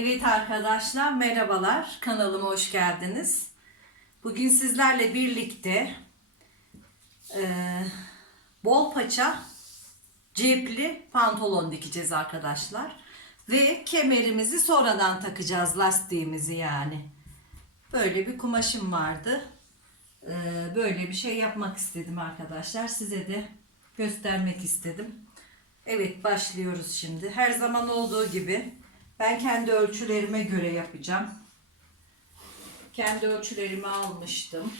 Evet arkadaşlar merhabalar kanalıma hoş geldiniz. Bugün sizlerle birlikte e, bol paça cepli pantolon dikeceğiz arkadaşlar. Ve kemerimizi sonradan takacağız lastiğimizi yani. Böyle bir kumaşım vardı. E, böyle bir şey yapmak istedim arkadaşlar. Size de göstermek istedim. Evet başlıyoruz şimdi. Her zaman olduğu gibi ben kendi ölçülerime göre yapacağım. Kendi ölçülerimi almıştım.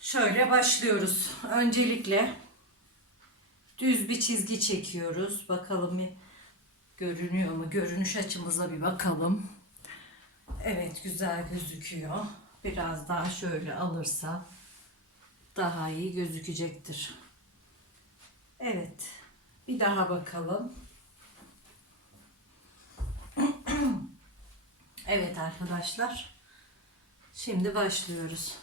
Şöyle başlıyoruz. Öncelikle düz bir çizgi çekiyoruz. Bakalım görünüyor mu? Görünüş açımıza bir bakalım. Evet güzel gözüküyor. Biraz daha şöyle alırsa daha iyi gözükecektir. Evet. Bir daha bakalım. Evet arkadaşlar. Şimdi başlıyoruz.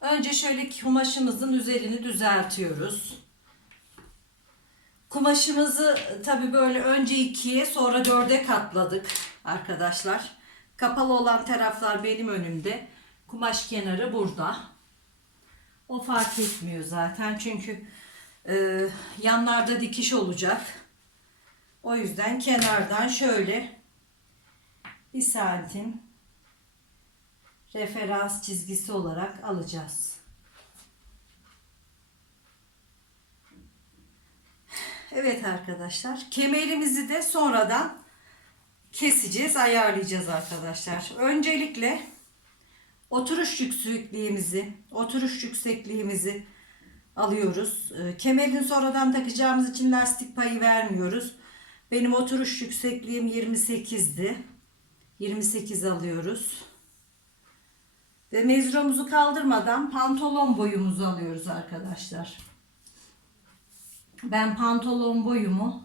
Önce şöyle kumaşımızın üzerini düzeltiyoruz. Kumaşımızı tabi böyle önce ikiye sonra dörde katladık arkadaşlar. Kapalı olan taraflar benim önümde. Kumaş kenarı burada. O fark etmiyor zaten çünkü e, yanlarda dikiş olacak. O yüzden kenardan şöyle bir santim referans çizgisi olarak alacağız. Evet arkadaşlar kemerimizi de sonradan keseceğiz ayarlayacağız arkadaşlar. Öncelikle oturuş yüksekliğimizi oturuş yüksekliğimizi alıyoruz. Ee, Kemerini sonradan takacağımız için lastik payı vermiyoruz. Benim oturuş yüksekliğim 28'di. 28 alıyoruz. Ve mezromuzu kaldırmadan pantolon boyumuzu alıyoruz arkadaşlar. Ben pantolon boyumu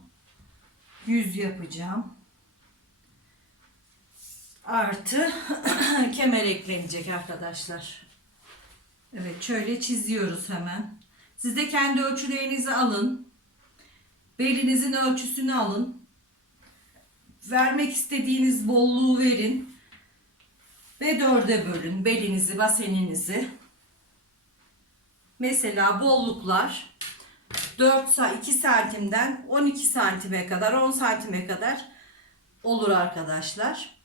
100 yapacağım. Artı kemer eklenecek arkadaşlar. Evet şöyle çiziyoruz hemen. Siz de kendi ölçülerinizi alın. Belinizin ölçüsünü alın. Vermek istediğiniz bolluğu verin. Ve dörde bölün belinizi, baseninizi. Mesela bolluklar 4 sa- 2 santimden 12 santime kadar 10 santime kadar olur arkadaşlar.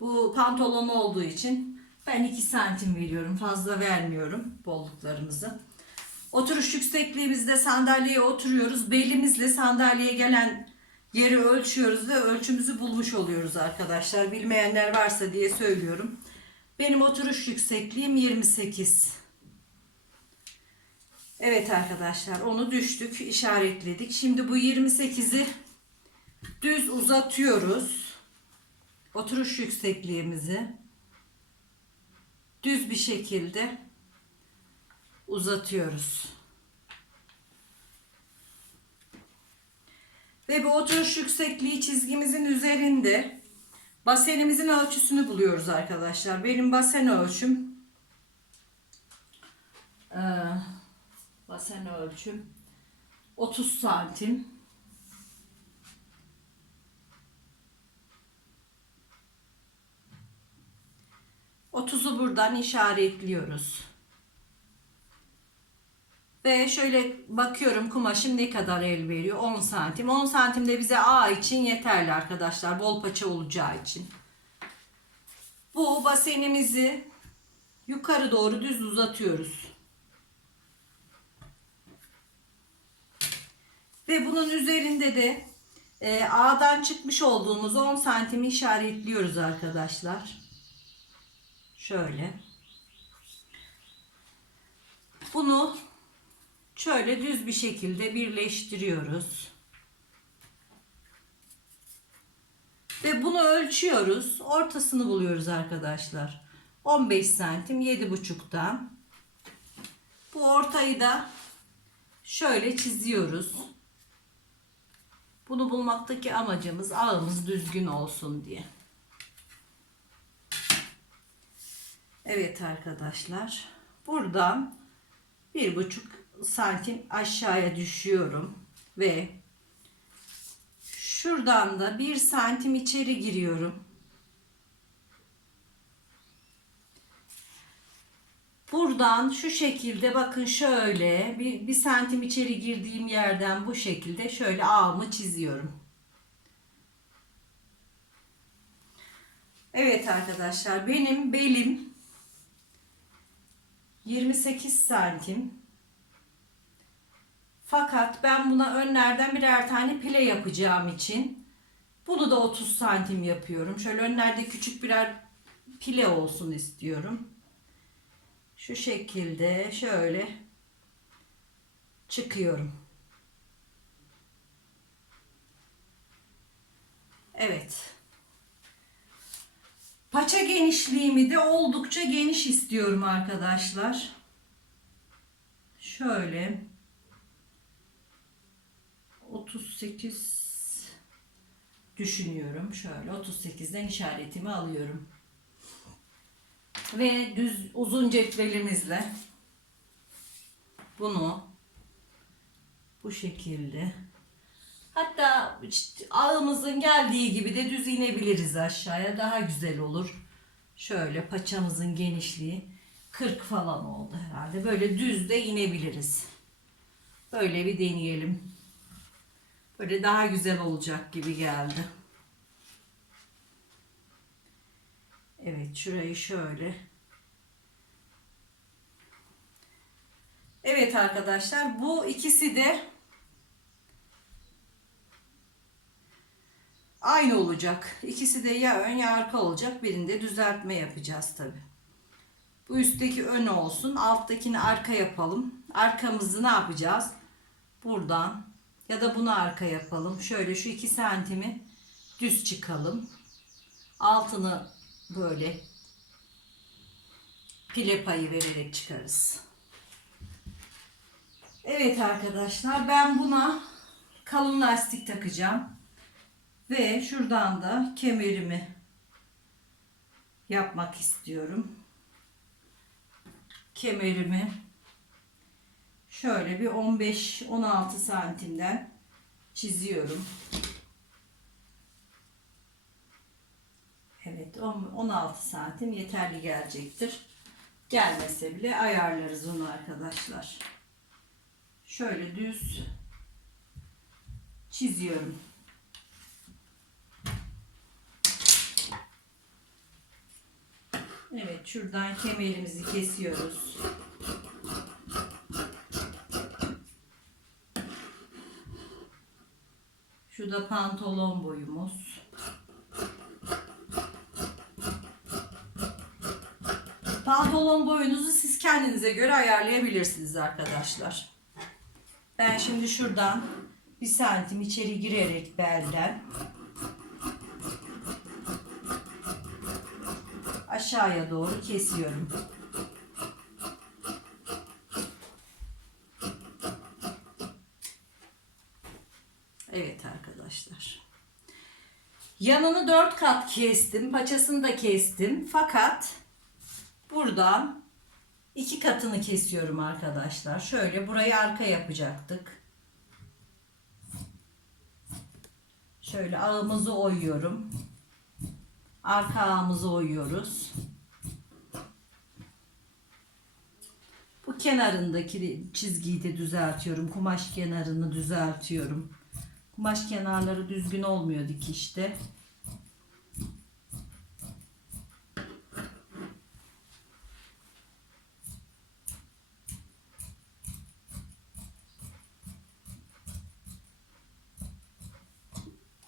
Bu pantolon olduğu için ben 2 santim veriyorum. Fazla vermiyorum bolluklarımızı. Oturuş yüksekliğimizde sandalyeye oturuyoruz. Belimizle sandalyeye gelen yeri ölçüyoruz ve ölçümüzü bulmuş oluyoruz arkadaşlar. Bilmeyenler varsa diye söylüyorum. Benim oturuş yüksekliğim 28. Evet arkadaşlar onu düştük işaretledik. Şimdi bu 28'i düz uzatıyoruz. Oturuş yüksekliğimizi düz bir şekilde uzatıyoruz. Ve bu oturuş yüksekliği çizgimizin üzerinde basenimizin ölçüsünü buluyoruz arkadaşlar. Benim basen ölçüm eee, basen ölçüm 30 santim. Otuzu buradan işaretliyoruz. Ve şöyle bakıyorum kumaşım ne kadar el veriyor. 10 santim. 10 santim de bize A için yeterli arkadaşlar. Bol paça olacağı için. Bu basenimizi yukarı doğru düz uzatıyoruz. Ve bunun üzerinde de e, A'dan çıkmış olduğumuz 10 santimi işaretliyoruz arkadaşlar. Şöyle. Bunu şöyle düz bir şekilde birleştiriyoruz. Ve bunu ölçüyoruz. Ortasını buluyoruz arkadaşlar. 15 santim 7,5'tan. Bu ortayı da şöyle çiziyoruz. Bunu bulmaktaki amacımız ağımız düzgün olsun diye. Evet arkadaşlar. Buradan bir buçuk santim aşağıya düşüyorum ve şu Şuradan da bir santim içeri giriyorum. Buradan şu şekilde bakın şöyle bir, bir santim içeri girdiğim yerden bu şekilde şöyle ağımı çiziyorum. Evet arkadaşlar benim belim 28 santim. Fakat ben buna önlerden birer tane pile yapacağım için bunu da 30 santim yapıyorum. Şöyle önlerde küçük birer pile olsun istiyorum. Şu şekilde şöyle çıkıyorum. Evet. Paça genişliğimi de oldukça geniş istiyorum arkadaşlar. Şöyle 38 düşünüyorum. Şöyle 38'den işaretimi alıyorum. Ve düz uzun cetvelimizle bunu bu şekilde hatta işte ağımızın geldiği gibi de düz inebiliriz aşağıya daha güzel olur. Şöyle paçamızın genişliği 40 falan oldu herhalde. Böyle düz de inebiliriz. Böyle bir deneyelim. Böyle daha güzel olacak gibi geldi. Evet şurayı şöyle. Evet arkadaşlar bu ikisi de aynı olacak. İkisi de ya ön ya arka olacak. Birinde düzeltme yapacağız tabi. Bu üstteki ön olsun. Alttakini arka yapalım. Arkamızı ne yapacağız? Buradan ya da bunu arka yapalım. Şöyle şu iki santimi düz çıkalım. Altını böyle pile payı vererek çıkarız. Evet arkadaşlar ben buna kalın lastik takacağım. Ve şuradan da kemerimi yapmak istiyorum. Kemerimi şöyle bir 15-16 santimden çiziyorum. Evet 16 santim yeterli gelecektir. Gelmese bile ayarlarız onu arkadaşlar. Şöyle düz çiziyorum. Evet şuradan kemerimizi kesiyoruz. Şu da pantolon boyumuz. Pantolon boyunuzu siz kendinize göre ayarlayabilirsiniz arkadaşlar. Ben şimdi şuradan bir santim içeri girerek belden aşağıya doğru kesiyorum. Evet arkadaşlar. Yanını dört kat kestim. Paçasını da kestim. Fakat buradan iki katını kesiyorum arkadaşlar. Şöyle burayı arka yapacaktık. Şöyle ağımızı oyuyorum. Arka ağımızı oyuyoruz. Bu kenarındaki çizgiyi de düzeltiyorum. Kumaş kenarını düzeltiyorum. Kumaş kenarları düzgün olmuyor dikişte.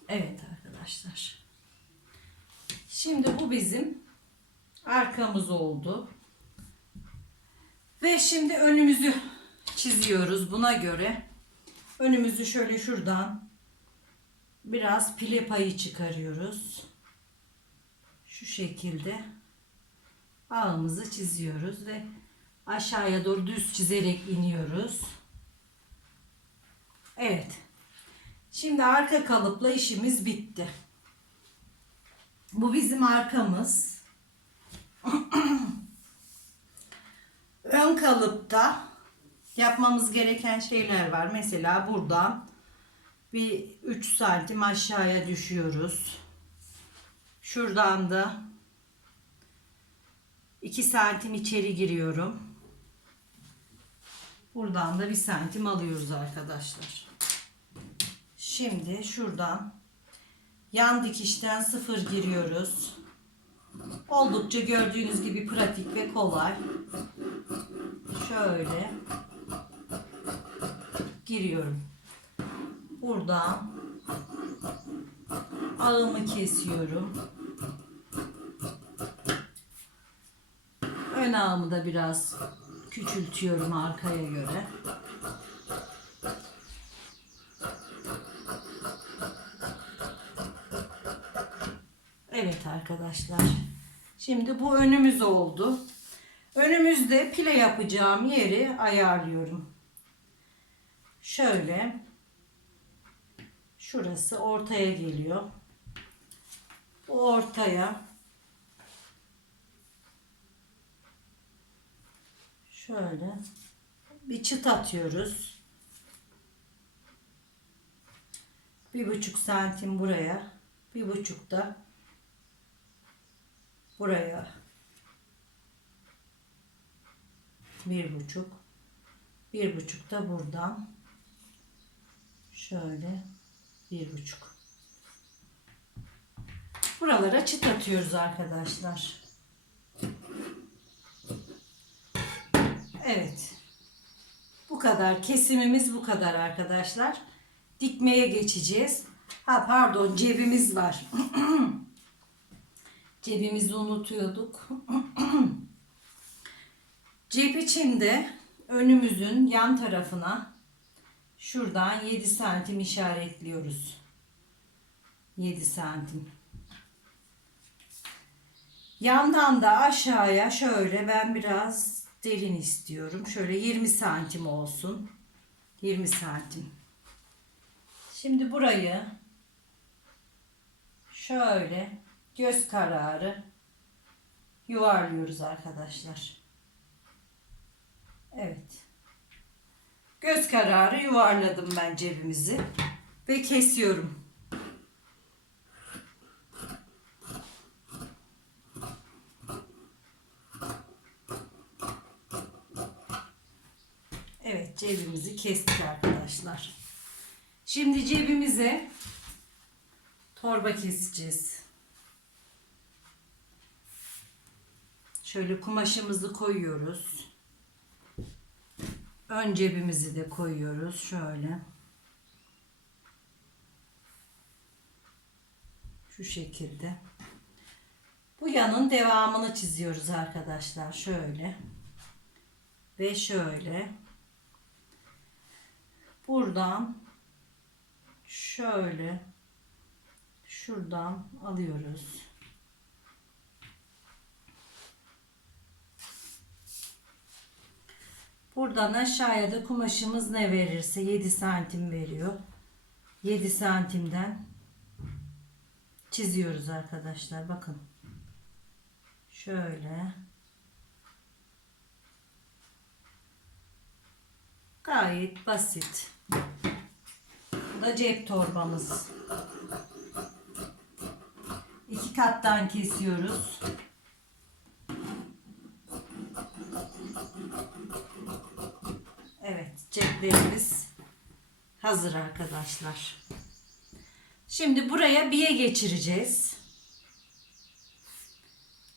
Evet arkadaşlar. Şimdi bu bizim arkamız oldu. Ve şimdi önümüzü çiziyoruz buna göre. Önümüzü şöyle şuradan biraz pile payı çıkarıyoruz. Şu şekilde ağımızı çiziyoruz ve aşağıya doğru düz çizerek iniyoruz. Evet. Şimdi arka kalıpla işimiz bitti. Bu bizim arkamız. Ön kalıpta yapmamız gereken şeyler var. Mesela buradan bir 3 santim aşağıya düşüyoruz. Şuradan da 2 santim içeri giriyorum. Buradan da 1 santim alıyoruz arkadaşlar. Şimdi şuradan yan dikişten sıfır giriyoruz. Oldukça gördüğünüz gibi pratik ve kolay. Şöyle giriyorum. Buradan ağımı kesiyorum. Ön ağımı da biraz küçültüyorum arkaya göre. Evet arkadaşlar. Şimdi bu önümüz oldu. Önümüzde pile yapacağım yeri ayarlıyorum. Şöyle. Şurası ortaya geliyor. Bu ortaya şöyle bir çıt atıyoruz. Bir buçuk santim buraya. Bir buçuk da buraya. Bir buçuk. Bir buçuk da buradan. Şöyle bir buçuk. Buralara çıt atıyoruz arkadaşlar. Evet. Bu kadar. Kesimimiz bu kadar arkadaşlar. Dikmeye geçeceğiz. Ha pardon cebimiz var. Cebimizi unutuyorduk. Cep içinde önümüzün yan tarafına şuradan 7 santim işaretliyoruz. 7 santim. Yandan da aşağıya şöyle ben biraz derin istiyorum. Şöyle 20 santim olsun. 20 santim. Şimdi burayı şöyle göz kararı yuvarlıyoruz arkadaşlar. Evet. Göz kararı yuvarladım ben cebimizi ve kesiyorum. Evet cebimizi kestik arkadaşlar. Şimdi cebimize torba keseceğiz. Şöyle kumaşımızı koyuyoruz. Ön cebimizi de koyuyoruz şöyle. Şu şekilde. Bu yanın devamını çiziyoruz arkadaşlar. Şöyle. Ve şöyle. Buradan şöyle şuradan alıyoruz. Buradan aşağıya da kumaşımız ne verirse 7 santim veriyor. 7 santimden çiziyoruz arkadaşlar. Bakın. Şöyle. Gayet basit. Bu da cep torbamız. İki kattan kesiyoruz. Evet, ceplerimiz hazır arkadaşlar. Şimdi buraya biye geçireceğiz.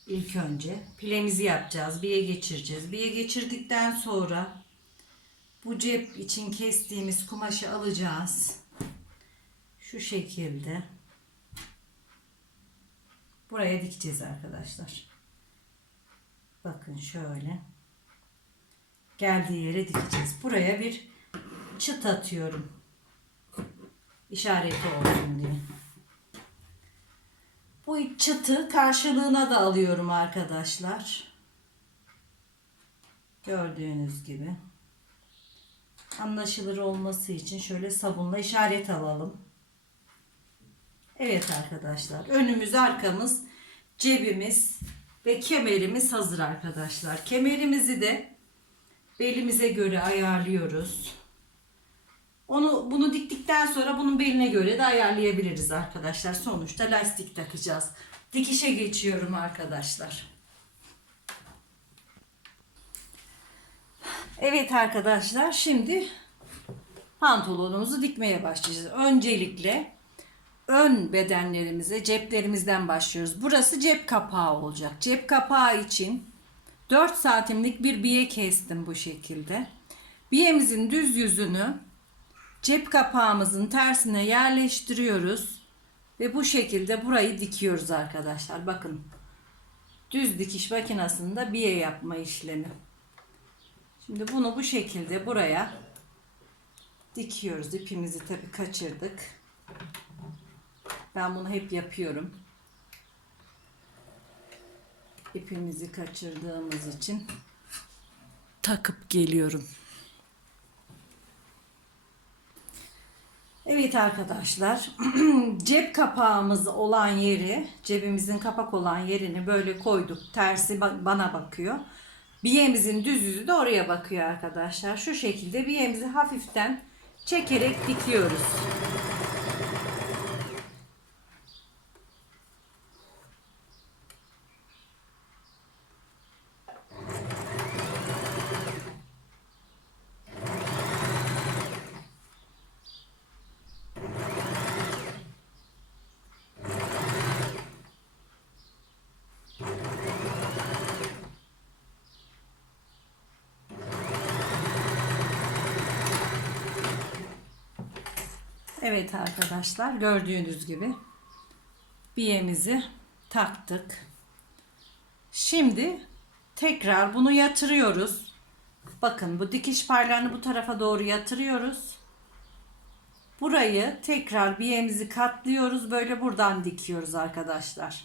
İlk önce pilemizi yapacağız. Biye geçireceğiz. Biye geçirdikten sonra bu cep için kestiğimiz kumaşı alacağız. Şu şekilde. Buraya dikeceğiz arkadaşlar. Bakın şöyle. Geldiği yere dikeceğiz. Buraya bir çıt atıyorum. İşareti olsun diye. Bu çıtı karşılığına da alıyorum arkadaşlar. Gördüğünüz gibi. Anlaşılır olması için şöyle sabunla işaret alalım. Evet arkadaşlar. Önümüz, arkamız, cebimiz ve kemerimiz hazır arkadaşlar. Kemerimizi de belimize göre ayarlıyoruz. Onu bunu diktikten sonra bunun beline göre de ayarlayabiliriz arkadaşlar. Sonuçta lastik takacağız. Dikişe geçiyorum arkadaşlar. Evet arkadaşlar şimdi pantolonumuzu dikmeye başlayacağız. Öncelikle ön bedenlerimize ceplerimizden başlıyoruz. Burası cep kapağı olacak. Cep kapağı için 4 santimlik bir biye kestim bu şekilde. Biyemizin düz yüzünü cep kapağımızın tersine yerleştiriyoruz. Ve bu şekilde burayı dikiyoruz arkadaşlar. Bakın düz dikiş makinesinde biye yapma işlemi. Şimdi bunu bu şekilde buraya dikiyoruz. İpimizi tabi kaçırdık. Ben bunu hep yapıyorum. İpimizi kaçırdığımız için takıp geliyorum. Evet arkadaşlar, cep kapağımız olan yeri, cebimizin kapak olan yerini böyle koyduk. Tersi ba- bana bakıyor. Biyemizin düz yüzü de oraya bakıyor arkadaşlar. Şu şekilde biyemizi hafiften çekerek dikiyoruz. Evet arkadaşlar gördüğünüz gibi biyemizi taktık. Şimdi tekrar bunu yatırıyoruz. Bakın bu dikiş parlarını bu tarafa doğru yatırıyoruz. Burayı tekrar biyemizi katlıyoruz. Böyle buradan dikiyoruz arkadaşlar.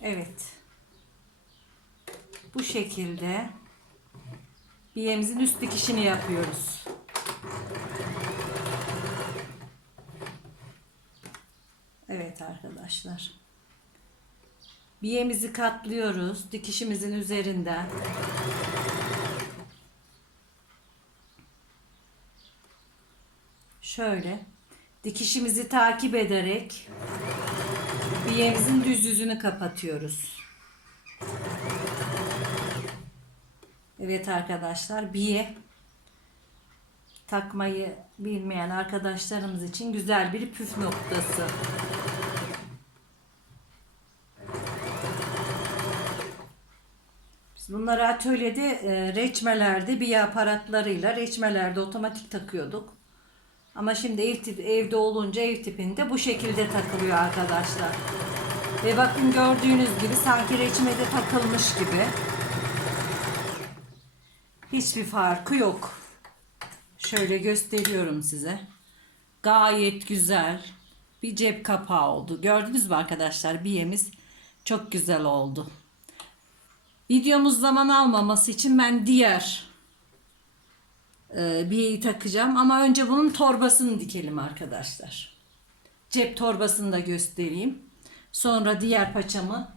Evet. Bu şekilde biyemizin üst dikişini yapıyoruz. Evet arkadaşlar. Biyemizi katlıyoruz dikişimizin üzerinden. Şöyle dikişimizi takip ederek biyemizin düz yüzünü kapatıyoruz. Evet arkadaşlar biye takmayı bilmeyen arkadaşlarımız için güzel bir püf noktası. Bunları atölyede e, reçmelerde biye aparatlarıyla reçmelerde otomatik takıyorduk. Ama şimdi ev tip, evde olunca ev tipinde bu şekilde takılıyor arkadaşlar. Ve bakın gördüğünüz gibi sanki reçmede takılmış gibi. Hiçbir farkı yok. Şöyle gösteriyorum size. Gayet güzel bir cep kapağı oldu. Gördünüz mü arkadaşlar? Biyemiz çok güzel oldu. Videomuz zaman almaması için ben diğer e, biyeyi takacağım. Ama önce bunun torbasını dikelim arkadaşlar. Cep torbasını da göstereyim. Sonra diğer paçamı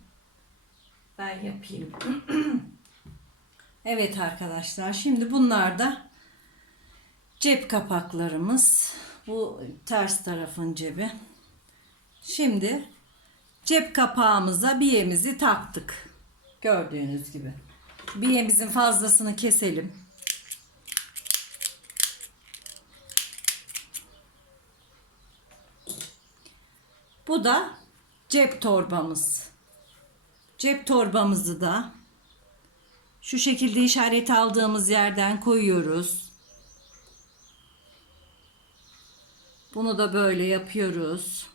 ben yapayım. evet arkadaşlar. Şimdi bunlar da cep kapaklarımız. Bu ters tarafın cebi. Şimdi cep kapağımıza biyemizi taktık. Gördüğünüz gibi. Biyemizin fazlasını keselim. Bu da cep torbamız. Cep torbamızı da şu şekilde işaret aldığımız yerden koyuyoruz. Bunu da böyle yapıyoruz.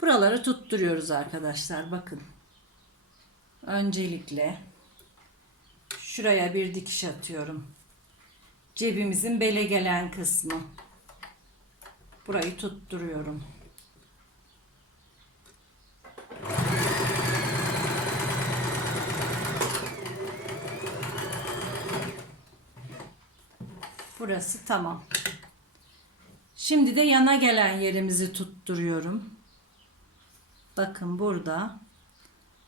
Buraları tutturuyoruz arkadaşlar. Bakın. Öncelikle şuraya bir dikiş atıyorum. Cebimizin bele gelen kısmı. Burayı tutturuyorum. Burası tamam. Şimdi de yana gelen yerimizi tutturuyorum. Bakın burada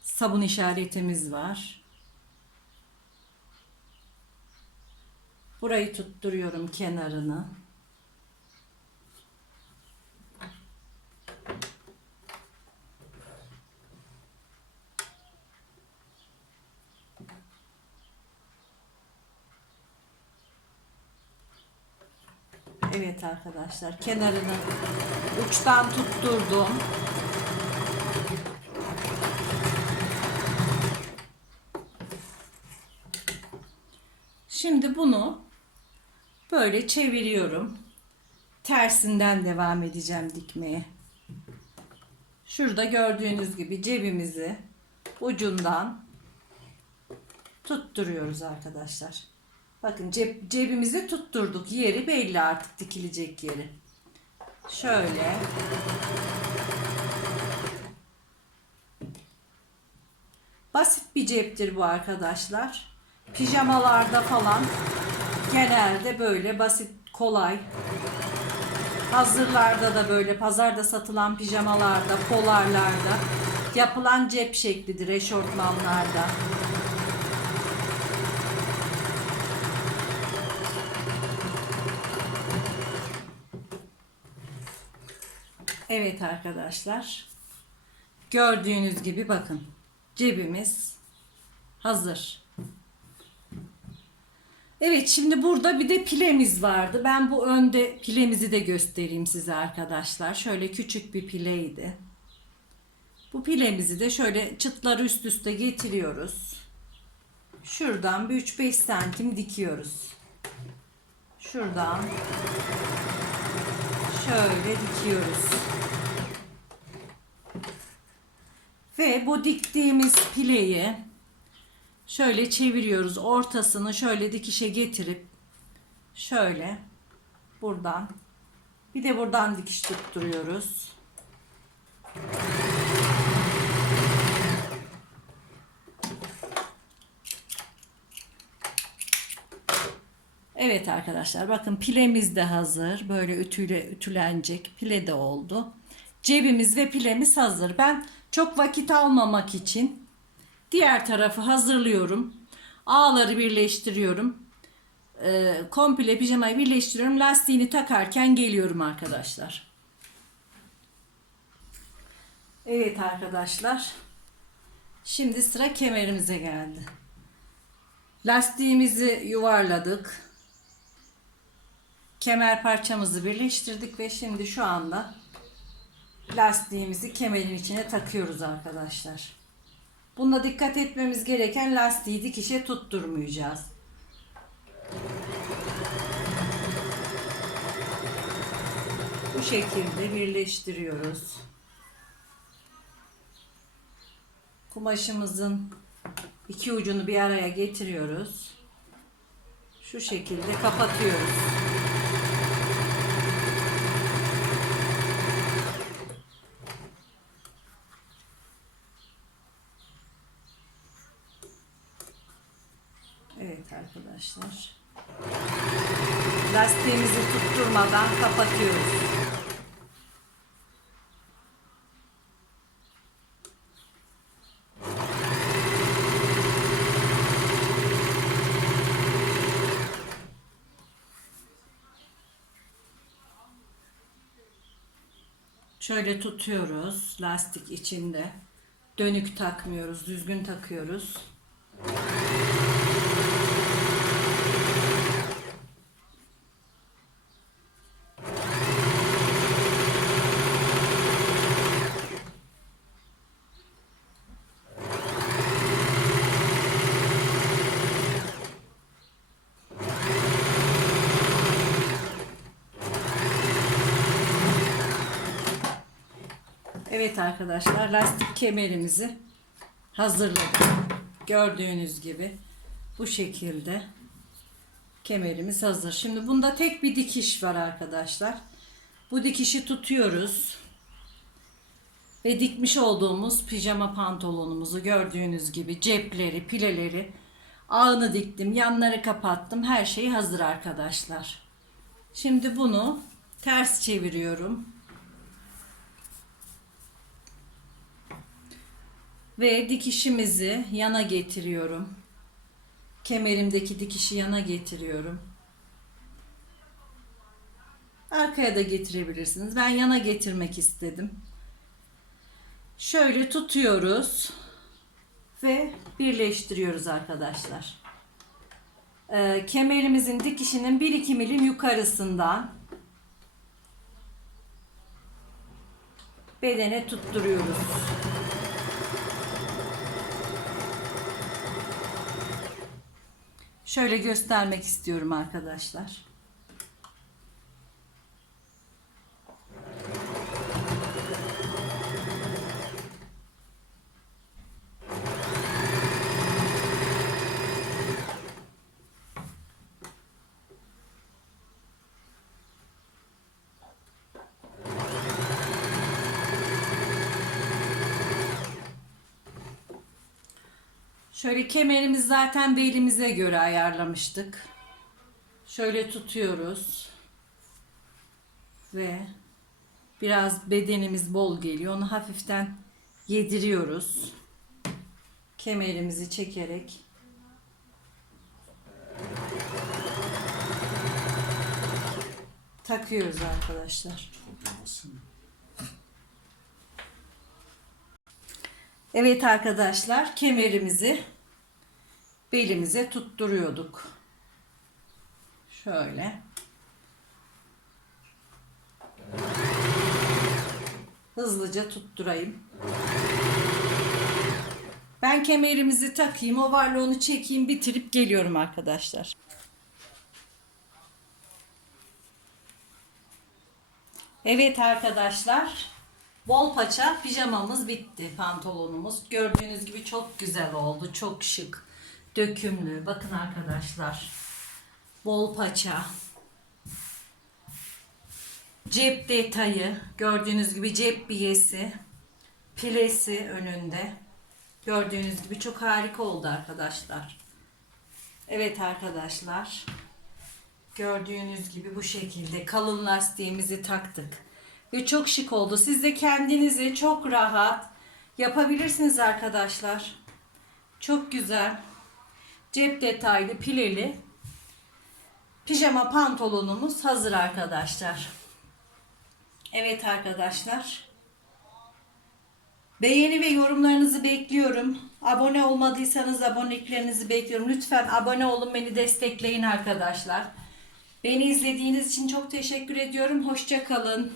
sabun işaretimiz var. Burayı tutturuyorum kenarını. Evet arkadaşlar kenarını uçtan tutturdum. Şimdi bunu böyle çeviriyorum. Tersinden devam edeceğim dikmeye. Şurada gördüğünüz gibi cebimizi ucundan tutturuyoruz arkadaşlar. Bakın cep, cebimizi tutturduk. Yeri belli artık dikilecek yeri. Şöyle. Basit bir ceptir bu arkadaşlar. Pijamalarda falan genelde böyle basit, kolay. Hazırlarda da böyle pazarda satılan pijamalarda, polarlarda yapılan cep şeklidir eşortmanlarda. Evet arkadaşlar. Gördüğünüz gibi bakın. Cebimiz hazır. Evet şimdi burada bir de pilemiz vardı. Ben bu önde pilemizi de göstereyim size arkadaşlar. Şöyle küçük bir pileydi. Bu pilemizi de şöyle çıtları üst üste getiriyoruz. Şuradan bir 3-5 santim dikiyoruz. Şuradan şöyle dikiyoruz. Ve bu diktiğimiz pileyi şöyle çeviriyoruz. Ortasını şöyle dikişe getirip şöyle buradan bir de buradan dikiş tutturuyoruz. Evet arkadaşlar bakın pilemiz de hazır. Böyle ütüyle ütülenecek pile de oldu. Cebimiz ve pilemiz hazır. Ben çok vakit almamak için diğer tarafı hazırlıyorum. Ağları birleştiriyorum. Ee, komple pijamayı birleştiriyorum. Lastiğini takarken geliyorum arkadaşlar. Evet arkadaşlar. Şimdi sıra kemerimize geldi. Lastiğimizi yuvarladık. Kemer parçamızı birleştirdik ve şimdi şu anda lastiğimizi kemerin içine takıyoruz arkadaşlar. Bunda dikkat etmemiz gereken lastiği dikişe tutturmayacağız. Bu şekilde birleştiriyoruz. Kumaşımızın iki ucunu bir araya getiriyoruz. Şu şekilde kapatıyoruz. Evet arkadaşlar. Lastiğimizi tutturmadan kapatıyoruz. Şöyle tutuyoruz lastik içinde. Dönük takmıyoruz, düzgün takıyoruz. Evet arkadaşlar lastik kemerimizi hazırladık. Gördüğünüz gibi bu şekilde kemerimiz hazır. Şimdi bunda tek bir dikiş var arkadaşlar. Bu dikişi tutuyoruz. Ve dikmiş olduğumuz pijama pantolonumuzu gördüğünüz gibi cepleri, pileleri ağını diktim, yanları kapattım. Her şey hazır arkadaşlar. Şimdi bunu ters çeviriyorum. ve dikişimizi yana getiriyorum. Kemerimdeki dikişi yana getiriyorum. Arkaya da getirebilirsiniz. Ben yana getirmek istedim. Şöyle tutuyoruz ve birleştiriyoruz arkadaşlar. Ee, kemerimizin dikişinin 1-2 milim yukarısından bedene tutturuyoruz. Şöyle göstermek istiyorum arkadaşlar. Şöyle kemerimiz zaten belimize göre ayarlamıştık. Şöyle tutuyoruz. Ve biraz bedenimiz bol geliyor. Onu hafiften yediriyoruz. Kemerimizi çekerek. Takıyoruz arkadaşlar. Evet arkadaşlar kemerimizi belimize tutturuyorduk. Şöyle. Hızlıca tutturayım. Ben kemerimizi takayım, ovarlığını çekeyim, bitirip geliyorum arkadaşlar. Evet arkadaşlar. Bol paça pijamamız bitti. Pantolonumuz. Gördüğünüz gibi çok güzel oldu. Çok şık. Dökümlü. Bakın arkadaşlar. Bol paça. Cep detayı. Gördüğünüz gibi cep biyesi. Pilesi önünde. Gördüğünüz gibi çok harika oldu arkadaşlar. Evet arkadaşlar. Gördüğünüz gibi bu şekilde kalın lastiğimizi taktık. Ve çok şık oldu. Siz de kendinizi çok rahat yapabilirsiniz arkadaşlar. Çok güzel. Cep detaylı pileli pijama pantolonumuz hazır arkadaşlar. Evet arkadaşlar. Beğeni ve yorumlarınızı bekliyorum. Abone olmadıysanız aboneliklerinizi bekliyorum. Lütfen abone olun beni destekleyin arkadaşlar. Beni izlediğiniz için çok teşekkür ediyorum. Hoşça kalın.